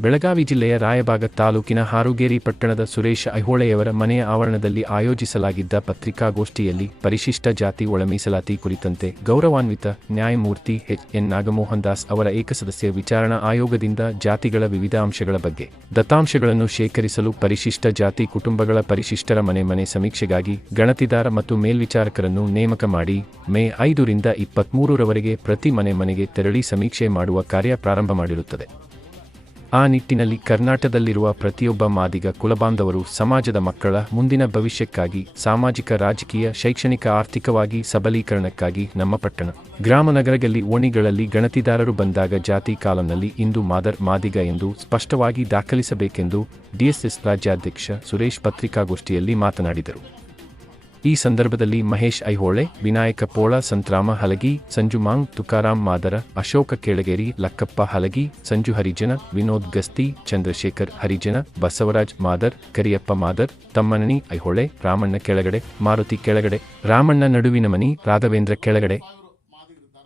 ಬೆಳಗಾವಿ ಜಿಲ್ಲೆಯ ರಾಯಬಾಗ ತಾಲೂಕಿನ ಹಾರುಗೇರಿ ಪಟ್ಟಣದ ಸುರೇಶ ಐಹೊಳೆಯವರ ಮನೆಯ ಆವರಣದಲ್ಲಿ ಆಯೋಜಿಸಲಾಗಿದ್ದ ಪತ್ರಿಕಾಗೋಷ್ಠಿಯಲ್ಲಿ ಪರಿಶಿಷ್ಟ ಜಾತಿ ಒಳಮೀಸಲಾತಿ ಕುರಿತಂತೆ ಗೌರವಾನ್ವಿತ ನ್ಯಾಯಮೂರ್ತಿ ಎಚ್. ಎನ್. ನಾಗಮೋಹನ್ ದಾಸ್ ಅವರ ಏಕಸದಸ್ಯ ವಿಚಾರಣಾ ಆಯೋಗದಿಂದ ಜಾತಿಗಳ ವಿವಿಧ ಅಂಶಗಳ ಬಗ್ಗೆ ದತ್ತಾಂಶಗಳನ್ನು ಶೇಖರಿಸಲು ಪರಿಶಿಷ್ಟ ಜಾತಿ ಕುಟುಂಬಗಳ ಪರಿಶಿಷ್ಟರ ಮನೆ ಮನೆ ಸಮೀಕ್ಷೆಗಾಗಿ ಗಣತಿದಾರ ಮತ್ತು ಮೇಲ್ವಿಚಾರಕರನ್ನು ನೇಮಕ ಮಾಡಿ ಮೇ ಐದರಿಂದ ಇಪ್ಪತ್ಮೂರರವರೆಗೆ ಪ್ರತಿ ಮನೆ ಮನೆಗೆ ತೆರಳಿ ಸಮೀಕ್ಷೆ ಮಾಡುವ ಕಾರ್ಯ ಪ್ರಾರಂಭ ಮಾಡಿರುತ್ತದೆ. ಆ ನಿಟ್ಟಿನಲ್ಲಿ ಕರ್ನಾಟಕದಲ್ಲಿರುವ ಪ್ರತಿಯೊಬ್ಬ ಮಾದಿಗ ಕುಲಬಾಂಧವರು ಸಮಾಜದ ಮಕ್ಕಳ ಮುಂದಿನ ಭವಿಷ್ಯಕ್ಕಾಗಿ ಸಾಮಾಜಿಕ, ರಾಜಕೀಯ, ಶೈಕ್ಷಣಿಕ, ಆರ್ಥಿಕವಾಗಿ ಸಬಲೀಕರಣಕ್ಕಾಗಿ ನಮ್ಮ ಪಟ್ಟಣ. ಗ್ರಾಮ ನಗರಗಳಲ್ಲಿ ಓಣಿಗಳಲ್ಲಿ ಗಣತಿದಾರರು ಬಂದಾಗ ಜಾತಿ ಕಾಲಂನಲ್ಲಿ ಇಂದು ಮಾದರ್ ಮಾದಿಗ ಎಂದು ಸ್ಪಷ್ಟವಾಗಿ ದಾಖಲಿಸಬೇಕೆಂದು ಡಿಎಸ್ಎಸ್ ರಾಜ್ಯಾಧ್ಯಕ್ಷ ಸುರೇಶ್ ಪತ್ರಿಕಾಗೋಷ್ಠಿಯಲ್ಲಿ ಮಾತನಾಡಿದರು. ಈ ಸಂದರ್ಭದಲ್ಲಿ ಮಹೇಶ್ ಐಹೊಳೆ, ವಿನಾಯಕ ಪೋಳ, ಸಂತ್ರಾಮ ಹಲಗಿ, ಸಂಜು ಮಾಂಗ್, ತುಕಾರಾಮ್ ಮಾದರ, ಅಶೋಕ ಕೆಳಗೇರಿ, ಲಕ್ಕಪ್ಪ ಹಲಗಿ, ಸಂಜು ಹರಿಜನ, ವಿನೋದ್ ಗಸ್ತಿ, ಚಂದ್ರಶೇಖರ್ ಹರಿಜನ, ಬಸವರಾಜ್ ಮಾದರ್, ಕರಿಯಪ್ಪ ಮಾದರ್ ತಮ್ಮನನಿ ಐಹೊಳೆ, ರಾಮಣ್ಣ ಕೆಳಗಡೆ, ಮಾರುತಿ ಕೆಳಗಡೆ, ರಾಮಣ್ಣ ನಡುವಿನ ಮನಿ, ರಾಘವೇಂದ್ರ ಕೆಳಗಡೆ.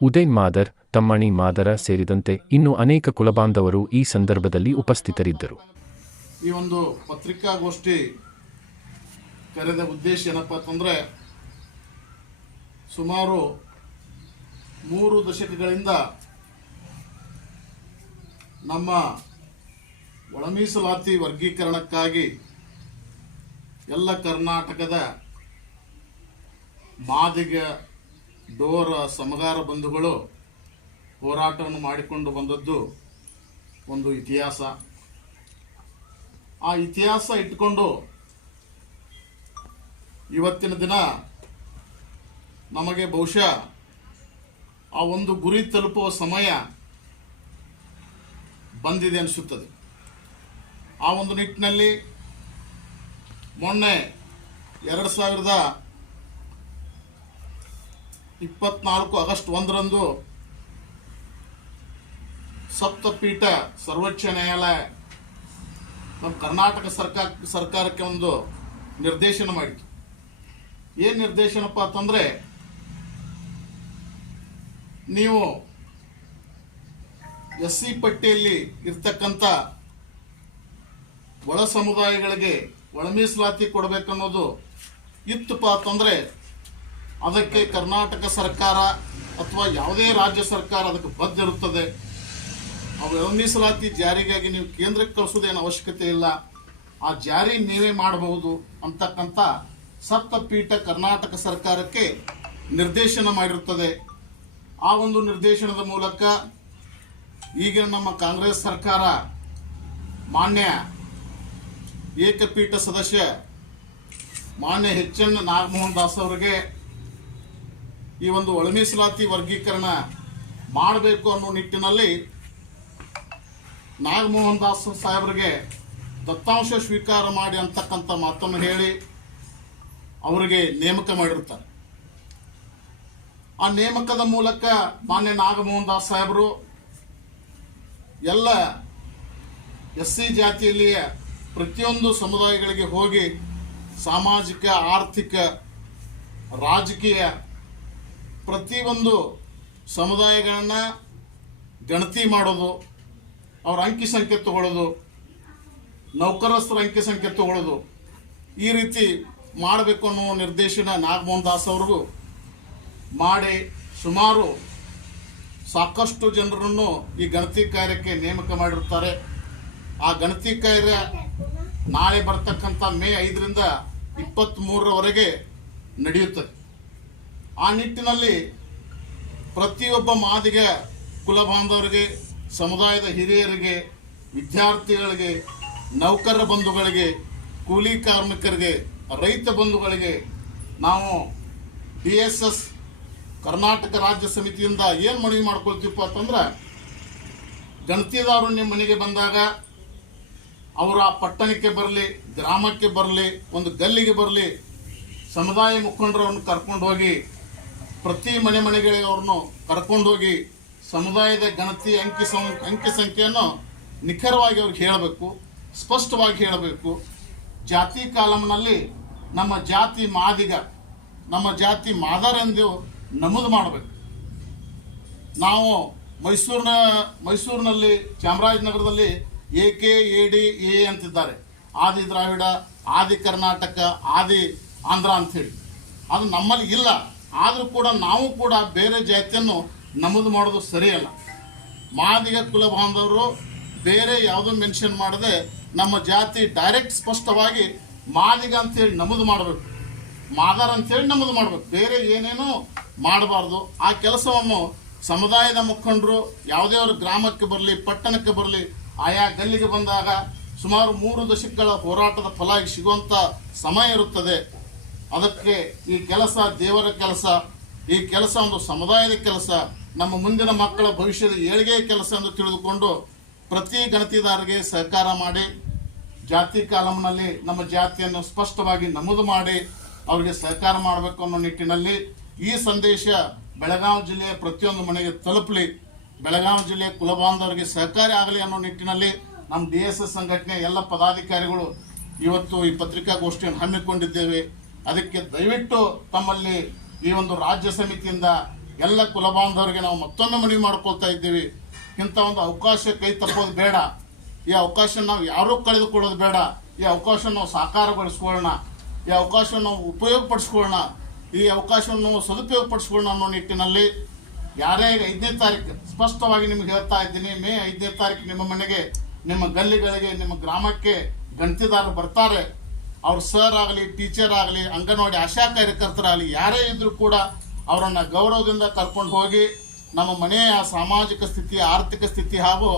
ಉದಯ್ ಮಾದರ್, ತಮ್ಮಣಿ ಮಾದರ ಸೇರಿದಂತೆ ಇನ್ನು ಅನೇಕ ಕುಲಬಾಂಧವರು ಈ ಸಂದರ್ಭದಲ್ಲಿ ಉಪಸ್ಥಿತರಿದ್ದರು. ಈ ಒಂದು ಪತ್ರಿಕಾಗೋಷ್ಠಿ ಕರೆದ ಉದ್ದೇಶ ಏನಪ್ಪ ಅಂತಂದರೆ ಸುಮಾರು ಮೂರು ದಶಕಗಳಿಂದ ನಮ್ಮ ಒಳಮೀಸಲಾತಿ ವರ್ಗೀಕರಣಕ್ಕಾಗಿ ಎಲ್ಲ ಕರ್ನಾಟಕದ ಮಾದಿಗ ಡೋರ ಸಮಗಾರ ಬಂಧುಗಳು ಹೋರಾಟವನ್ನು ಮಾಡಿಕೊಂಡು ಬಂದದ್ದು ಒಂದು ಇತಿಹಾಸ. ಆ ಇತಿಹಾಸ ಇಟ್ಕೊಂಡು ಇವತ್ತಿನ ದಿನ ನಮಗೆ ಬಹುಶಃ ಆ ಒಂದು ಗುರಿ ತಲುಪುವ ಸಮಯ ಬಂದಿದೆ ಅನಿಸುತ್ತದೆ. ಆ ಒಂದು ನಿಟ್ಟಿನಲ್ಲಿ ಮೊನ್ನೆ ಎರಡು ಸಾವಿರದ ಇಪ್ಪತ್ನಾಲ್ಕು ಆಗಸ್ಟ್ ಒಂದರಂದು ಸಪ್ತಪೀಠ ಸರ್ವೋಚ್ಚ ನ್ಯಾಯಾಲಯ ನಮ್ಮ ಕರ್ನಾಟಕ ಸರ್ಕಾರ ಸರ್ಕಾರಕ್ಕೆ ಒಂದು ನಿರ್ದೇಶನ ಮಾಡಿತು ಏನು ನಿರ್ದೇಶನಪ್ಪ ಅಂತಂದ್ರೆ, ನೀವು ಎಸ್ ಸಿ ಪಟ್ಟಿಯಲ್ಲಿ ಇರ್ತಕ್ಕಂಥ ಒಳ ಸಮುದಾಯಗಳಿಗೆ ಒಳ ಮೀಸಲಾತಿ ಕೊಡಬೇಕನ್ನೋದು ಇತ್ತಪ್ಪ ಅಂತಂದರೆ, ಅದಕ್ಕೆ ಕರ್ನಾಟಕ ಸರ್ಕಾರ ಅಥವಾ ಯಾವುದೇ ರಾಜ್ಯ ಸರ್ಕಾರ ಅದಕ್ಕೆ ಬದ್ಧ ಇರುತ್ತದೆ ಅವು ಒಳ ಮೀಸಲಾತಿ ಜಾರಿಗಾಗಿ ನೀವು ಕೇಂದ್ರಕ್ಕೆ ಕಳಿಸೋದೇನು ಅವಶ್ಯಕತೆ ಇಲ್ಲ. ಆ ಜಾರಿ ನೀವೇ ಮಾಡಬಹುದು ಅಂತಕ್ಕಂಥ ಸಪ್ತಪೀಠ ಕರ್ನಾಟಕ ಸರ್ಕಾರಕ್ಕೆ ನಿರ್ದೇಶನ ಮಾಡಿರುತ್ತದೆ. ಆ ಒಂದು ನಿರ್ದೇಶನದ ಮೂಲಕ ಈಗಿನ ನಮ್ಮ ಕಾಂಗ್ರೆಸ್ ಸರ್ಕಾರ ಮಾನ್ಯ ಏಕಪೀಠ ಸದಸ್ಯ ಮಾನ್ಯ ಎಚ್ ಎನ್ ನಾಗಮೋಹನ್ ದಾಸ್ ಅವರಿಗೆ ಈ ಒಂದು ಒಳಮೀಸಲಾತಿ ವರ್ಗೀಕರಣ ಮಾಡಬೇಕು ಅನ್ನೋ ನಿಟ್ಟಿನಲ್ಲಿ ನಾಗಮೋಹನ್ ದಾಸ್ ಸಾಹೇಬರಿಗೆ ದತ್ತಾಂಶ ಸ್ವೀಕಾರ ಮಾಡಿ ಅಂತಕ್ಕಂಥ ಮಾತನ್ನು ಹೇಳಿ ಅವರಿಗೆ ನೇಮಕ ಮಾಡಿರ್ತಾರೆ. ಆ ನೇಮಕದ ಮೂಲಕ ಮಾನ್ಯ ನಾಗಮೋಹನ್ ದಾಸ್ ಸಾಹೇಬರು ಎಲ್ಲ ಎಸ್ ಸಿ ಜಾತಿಯಲ್ಲಿಯ ಪ್ರತಿಯೊಂದು ಸಮುದಾಯಗಳಿಗೆ ಹೋಗಿ ಸಾಮಾಜಿಕ, ಆರ್ಥಿಕ, ರಾಜಕೀಯ ಪ್ರತಿಯೊಂದು ಸಮುದಾಯಗಳನ್ನು ಗಣತಿ ಮಾಡೋದು, ಅವ್ರ ಅಂಕಿ ಸಂಖ್ಯೆ ತಗೊಳ್ಳೋದು ನೌಕರಸ್ಥರ ಅಂಕಿ ಸಂಖ್ಯೆ ತಗೊಳ್ಳೋದು ಈ ರೀತಿ ಮಾಡಬೇಕು ಅನ್ನೋ ನಿರ್ದೇಶನ ನಾಗಮೋಹನ್ ದಾಸ್ ಅವ್ರಿಗೂ ಮಾಡಿ ಸುಮಾರು ಸಾಕಷ್ಟು ಜನರನ್ನು ಈ ಗಣತಿ ಕಾರ್ಯಕ್ಕೆ ನೇಮಕ ಮಾಡಿರ್ತಾರೆ. ಆ ಗಣತಿ ಕಾರ್ಯ ನಾಳೆ ಬರ್ತಕ್ಕಂಥ ಮೇ ಐದರಿಂದ ಇಪ್ಪತ್ತ್ಮೂರರವರೆಗೆ ನಡೆಯುತ್ತದೆ. ಆ ನಿಟ್ಟಿನಲ್ಲಿ ಪ್ರತಿಯೊಬ್ಬ ಮಾದಿಗ ಕುಲಬಾಂಧವರಿಗೆ, ಸಮುದಾಯದ ಹಿರಿಯರಿಗೆ, ವಿದ್ಯಾರ್ಥಿಗಳಿಗೆ ನೌಕರ ಬಂಧುಗಳಿಗೆ, ಕೂಲಿ ಕಾರ್ಮಿಕರಿಗೆ ರೈತ ಬಂಧುಗಳಿಗೆ ನಾವು ಡಿ ಎಸ್ ಎಸ್ ಕರ್ನಾಟಕ ರಾಜ್ಯ ಸಮಿತಿಯಿಂದ ಏನು ಮನವಿ ಮಾಡ್ಕೊಳ್ತೀವಪ್ಪ ಅಂತಂದ್ರೆ ಗಣತಿದಾರರು ನಿಮ್ಮ ಮನೆಗೆ ಬಂದಾಗ ಅವರ ಪಟ್ಟಣಕ್ಕೆ ಬರಲಿ, ಗ್ರಾಮಕ್ಕೆ ಬರಲಿ, ಒಂದು ಗಲ್ಲಿಗೆ ಬರಲಿ, ಸಮುದಾಯ ಮುಖಂಡರನ್ನು ಕರ್ಕೊಂಡು ಹೋಗಿ, ಪ್ರತಿ ಮನೆ ಮನೆಗಳಿಗೆ ಅವ್ರನ್ನು ಕರ್ಕೊಂಡು ಹೋಗಿ, ಸಮುದಾಯದ ಗಣತಿ ಅಂಕಿ ಸಂ, ಅಂಕಿ ಸಂಖ್ಯೆಯನ್ನು ನಿಖರವಾಗಿ ಅವ್ರಿಗೆ ಹೇಳಬೇಕು, ಸ್ಪಷ್ಟವಾಗಿ ಹೇಳಬೇಕು. ಜಾತಿ ಕಾಲಂನಲ್ಲಿ ನಮ್ಮ ಜಾತಿ ಮಾದಿಗ, ನಮ್ಮ ಜಾತಿ ಮಾದರೆಂದು ನಮೂದು ಮಾಡಬೇಕು. ನಾವು ಮೈಸೂರಿನ, ಮೈಸೂರಿನಲ್ಲಿ ಚಾಮರಾಜನಗರದಲ್ಲಿ A K A D A ಅಂತಿದ್ದಾರೆ. ಆದಿ ದ್ರಾವಿಡ, ಆದಿ ಕರ್ನಾಟಕ, ಆದಿ ಆಂಧ್ರ ಅಂಥೇಳಿ. ಅದು ನಮ್ಮಲ್ಲಿ ಇಲ್ಲ. ಆದರೂ ಕೂಡ ನಾವು ಕೂಡ ಬೇರೆ ಜಾತಿಯನ್ನು ನಮೂದು ಮಾಡೋದು ಸರಿಯಲ್ಲ. ಮಾದಿಗ ಕುಲ ಬಾಂಧವರು ಬೇರೆ ಯಾವುದೂ ಮೆನ್ಷನ್ ಮಾಡದೆ ನಮ್ಮ ಜಾತಿ ಡೈರೆಕ್ಟ್ ಸ್ಪಷ್ಟವಾಗಿ ಮಾದಿಗ ಅಂತೇಳಿ ನಮೂದು ಮಾಡಬೇಕು. ಮಾದರ್ ಅಂತೇಳಿ ನಮೂದು ಮಾಡಬೇಕು. ಬೇರೆ ಏನೇನೋ ಮಾಡಬಾರ್ದು. ಆ ಕೆಲಸವನ್ನು ಸಮುದಾಯದ ಮುಖಂಡರು, ಯಾವುದೇ ಅವರು ಗ್ರಾಮಕ್ಕೆ ಬರಲಿ, ಪಟ್ಟಣಕ್ಕೆ ಬರಲಿ, ಆಯಾ ಗಲ್ಲಿಗೆ ಬಂದಾಗ ಸುಮಾರು ಮೂರು ದಶಕಗಳ ಹೋರಾಟದ ಫಲ ಸಿಗುವಂಥ ಸಮಯ ಇರುತ್ತದೆ. ಅದಕ್ಕೆ ಈ ಕೆಲಸ ದೇವರ ಕೆಲಸ, ಈ ಕೆಲಸ ಒಂದು ಸಮುದಾಯದ ಕೆಲಸ, ನಮ್ಮ ಮುಂದಿನ ಮಕ್ಕಳ ಭವಿಷ್ಯದ ಏಳಿಗೆಯ ಕೆಲಸ ಎಂದು ತಿಳಿದುಕೊಂಡು ಪ್ರತಿ ಗಣತಿದಾರರಿಗೆ ಸಹಕಾರ ಮಾಡಿ ಜಾತಿ ಕಾಲಂನಲ್ಲಿ ನಮ್ಮ ಜಾತಿಯನ್ನು ಸ್ಪಷ್ಟವಾಗಿ ನಮೂದು ಮಾಡಿ ಅವರಿಗೆ ಸಹಕಾರ ಮಾಡಬೇಕು ಅನ್ನೋ ನಿಟ್ಟಿನಲ್ಲಿ ಈ ಸಂದೇಶ ಬೆಳಗಾವಿ ಜಿಲ್ಲೆಯ ಪ್ರತಿಯೊಂದು ಮನೆಗೆ ತಲುಪಲಿ. ಬೆಳಗಾವಿ ಜಿಲ್ಲೆಯ ಕುಲಬಾಂಧವರಿಗೆ ಸಹಕಾರಿ ಆಗಲಿ ಅನ್ನೋ ನಿಟ್ಟಿನಲ್ಲಿ ನಮ್ಮ ಡಿ ಎಸ್ ಎಸ್ ಸಂಘಟನೆ ಎಲ್ಲ ಪದಾಧಿಕಾರಿಗಳು ಇವತ್ತು ಈ ಪತ್ರಿಕಾಗೋಷ್ಠಿಯನ್ನು ಹಮ್ಮಿಕೊಂಡಿದ್ದೇವೆ. ಅದಕ್ಕೆ ದಯವಿಟ್ಟು ತಮ್ಮಲ್ಲಿ ಈ ಒಂದು ರಾಜ್ಯ ಸಮಿತಿಯಿಂದ ಎಲ್ಲ ಕುಲಬಾಂಧವರಿಗೆ ನಾವು ಮತ್ತೊಮ್ಮೆ ಮನವಿ ಮಾಡ್ಕೊಳ್ತಾ ಇದ್ದೀವಿ. ಇಂಥ ಒಂದು ಅವಕಾಶ ಕೈ ತಪ್ಪೋದು ಬೇಡ. ಈ ಅವಕಾಶ ನಾವು ಯಾರೂ ಕಳೆದುಕೊಳ್ಳೋದು ಬೇಡ. ಈ ಅವಕಾಶ ನಾವು ಸಾಕಾರಗೊಳಿಸ್ಕೊಳ್ಳೋಣ. ಈ ಅವಕಾಶ ನಾವು ಉಪಯೋಗಪಡಿಸ್ಕೊಳ್ಳೋಣ. ಈ ಅವಕಾಶವನ್ನು ನಾವು ಸದುಪಯೋಗಪಡಿಸ್ಕೊಳ್ಳೋಣ ಅನ್ನೋ ನಿಟ್ಟಿನಲ್ಲಿ ಯಾರೇ ಐದನೇ ತಾರೀಕು ಸ್ಪಷ್ಟವಾಗಿ ನಿಮ್ಗೆ ಹೇಳ್ತಾ ಇದ್ದೀನಿ. ಮೇ ಐದನೇ ತಾರೀಕು ನಿಮ್ಮ ಮನೆಗೆ, ನಿಮ್ಮ ಗಲ್ಲಿಗಳಿಗೆ, ನಿಮ್ಮ ಗ್ರಾಮಕ್ಕೆ ಗಣತಿದಾರರು ಬರ್ತಾರೆ. ಅವ್ರ ಸರ್ ಆಗಲಿ, ಟೀಚರ್ ಆಗಲಿ, ಅಂಗನವಾಡಿ ಆಶಾ ಕಾರ್ಯಕರ್ತರಾಗಲಿ, ಯಾರೇ ಇದ್ದರೂ ಕೂಡ ಅವರನ್ನು ಗೌರವದಿಂದ ಕರ್ಕೊಂಡು ಹೋಗಿ ನಮ್ಮ ಮನೆಯ ಸಾಮಾಜಿಕ ಸ್ಥಿತಿ, ಆರ್ಥಿಕ ಸ್ಥಿತಿ ಹಾಗೂ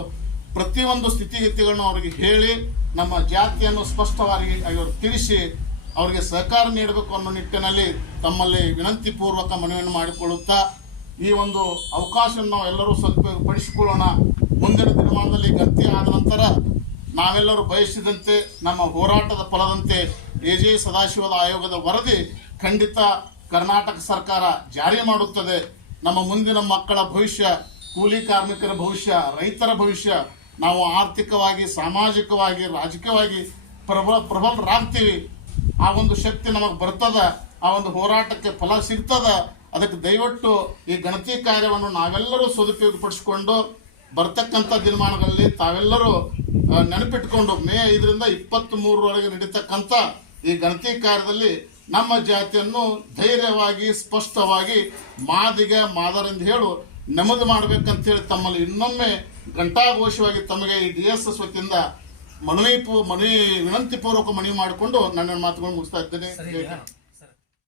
ಪ್ರತಿಯೊಂದು ಸ್ಥಿತಿಗತಿಗಳನ್ನು ಅವರಿಗೆ ಹೇಳಿ, ನಮ್ಮ ಜಾತಿಯನ್ನು ಸ್ಪಷ್ಟವಾಗಿ ಅವರು ತಿಳಿಸಿ, ಅವರಿಗೆ ಸಹಕಾರ ನೀಡಬೇಕು ಅನ್ನೋ ನಿಟ್ಟಿನಲ್ಲಿ ತಮ್ಮಲ್ಲಿ ವಿನಂತಿ ಪೂರ್ವಕ ಮನವಿಯನ್ನು ಮಾಡಿಕೊಳ್ಳುತ್ತಾ, ಈ ಒಂದು ಅವಕಾಶವನ್ನು ಎಲ್ಲರೂ ಸದುಪಯೋಗಪಡಿಸಿಕೊಳ್ಳೋಣ. ಮುಂದಿನ ದಿನಮಾನದಲ್ಲಿ ಗತಿ ಆದ ನಂತರ ನಾವೆಲ್ಲರೂ ಬಯಸಿದಂತೆ, ನಮ್ಮ ಹೋರಾಟದ ಫಲದಂತೆ ಎ ಜೆ ಸದಾಶಿವದ ಆಯೋಗದ ವರದಿ ಖಂಡಿತ ಕರ್ನಾಟಕ ಸರ್ಕಾರ ಜಾರಿ ಮಾಡುತ್ತದೆ. ನಮ್ಮ ಮುಂದಿನ ಮಕ್ಕಳ ಭವಿಷ್ಯ, ಕೂಲಿ ಕಾರ್ಮಿಕರ ಭವಿಷ್ಯ, ರೈತರ ಭವಿಷ್ಯ ನಾವು ಆರ್ಥಿಕವಾಗಿ, ಸಾಮಾಜಿಕವಾಗಿ, ರಾಜಕೀಯವಾಗಿ ಪ್ರಬಲ, ಪ್ರಬಲರಾಗ್ತೀವಿ. ಆ ಒಂದು ಶಕ್ತಿ ನಮಗೆ ಬರ್ತದ, ಆ ಒಂದು ಹೋರಾಟಕ್ಕೆ ಫಲ ಸಿಗ್ತದ, ಅದಕ್ಕೆ ದಯವಿಟ್ಟು ಈ ಗಣತಿ ಕಾರ್ಯವನ್ನು ನಾವೆಲ್ಲರೂ ಸದುಪಯೋಗಪಡಿಸಿಕೊಂಡು ಬರ್ತಕ್ಕಂಥ ದಿನಮಾನಗಳಲ್ಲಿ ತಾವೆಲ್ಲರೂ ನೆನಪಿಟ್ಕೊಂಡು ಮೇ ಐದರಿಂದ ಇಪ್ಪತ್ತ್ ಮೂರರವರೆಗೆ ನಡೀತಕ್ಕಂಥ ಈ ಗಣತಿ ಕಾರ್ಯದಲ್ಲಿ ನಮ್ಮ ಜಾತಿಯನ್ನು ಧೈರ್ಯವಾಗಿ, ಸ್ಪಷ್ಟವಾಗಿ ಮಾದಿಗೆ ಮಾದರೆಂದು ಹೇಳು ನಮೂದು ಮಾಡ್ಬೇಕಂತೇಳಿ ತಮ್ಮಲ್ಲಿ ಇನ್ನೊಮ್ಮೆ ಘಂಟಾಘೋಷವಾಗಿ ತಮಗೆ ಈ ಡಿ ಎಸ್ ಎಸ್ ವತಿಯಿಂದ ಮನವಿ ಪೂ ಮನವಿ ವಿನಂತಿ ಪೂರ್ವಕ ಮನವಿ ಮಾಡಿಕೊಂಡು ನನ್ನ ಮಾತುಗಳು ಮುಗಿಸ್ತಾ ಇದ್ದೇನೆ.